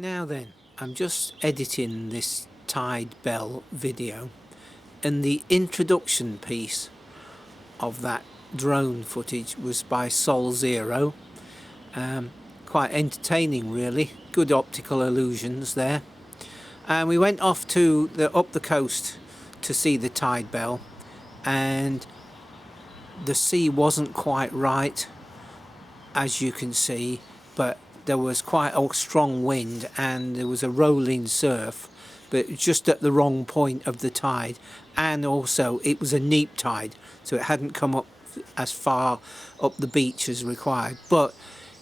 Now then, I'm just editing this tide bell video, and the introduction piece of that drone footage was by Sol Zero. Quite entertaining really, good optical illusions there. And we went off to up the coast to see the tide bell, and the sea wasn't quite right, as you can see, but there was quite a strong wind and there was a rolling surf, but just at the wrong point of the tide, and also it was a neap tide, so it hadn't come up as far up the beach as required, but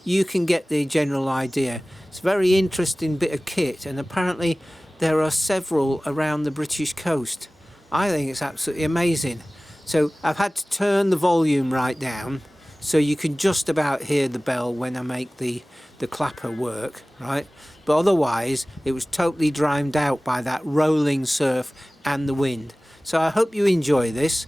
you can get the general idea. It's a very interesting bit of kit, and apparently there are several around the British coast. I think it's absolutely amazing. So I've had to turn the volume right down so you can just about hear the bell when I make the clapper work, right? But otherwise it was totally drowned out by that rolling surf and the wind. So I hope you enjoy this.